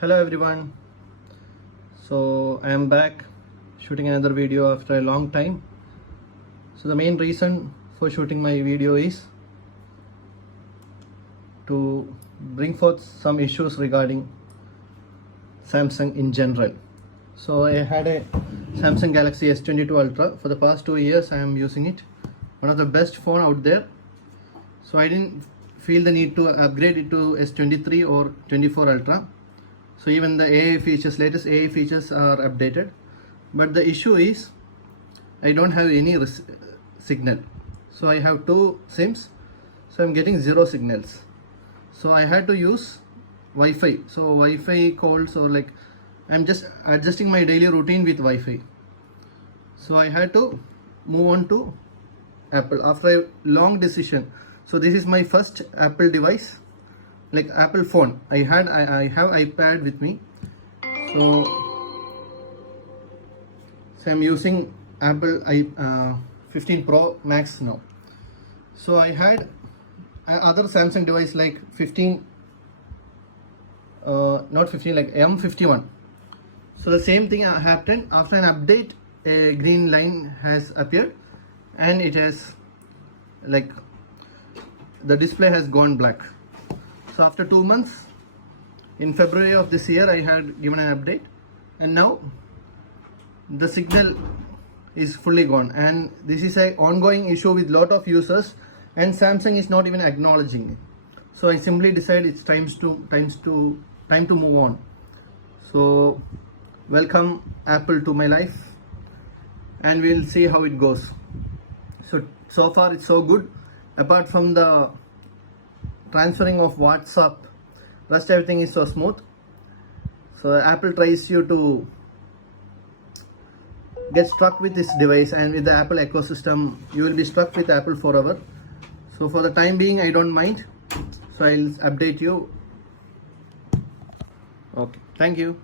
Hello everyone. So I am back shooting another video after a long time. So the main reason for shooting my video is to bring forth some issues regarding Samsung in general. So I had a Samsung Galaxy S22 Ultra for the past 2 years. I am using it, one of the best phone out there. So I didn't feel the need to upgrade it to S23 or 24 Ultra. So even the AI features, latest AI features are updated, but the issue is I don't have any signal. So I have two SIMs, so I'm getting zero signals. So I had to use Wi-Fi. So Wi-Fi calls, or like I'm just adjusting my daily routine with Wi-Fi. So I had to move on to Apple after a long decision. So this is my first Apple device, like Apple phone. I have iPad with me. So I'm using Apple 15 Pro Max now. So I had other Samsung device like 15, not 15, like M51. So the same thing happened. After an update, a green line has appeared and it has, like, the display has gone black. So after 2 months, in February of this year, I had given an update, and now the signal is fully gone, and this is an ongoing issue with lot of users, and Samsung is not even acknowledging it. So I simply decided it's time to move on. So welcome Apple to my life, and we'll see how it goes. So far it's so good. Apart from the transferring of WhatsApp, rest everything is so smooth. So Apple tries you to get stuck with this device, and with the Apple ecosystem you will be stuck with Apple forever. So for the time being, I don't mind. So I'll update you. Okay, thank you.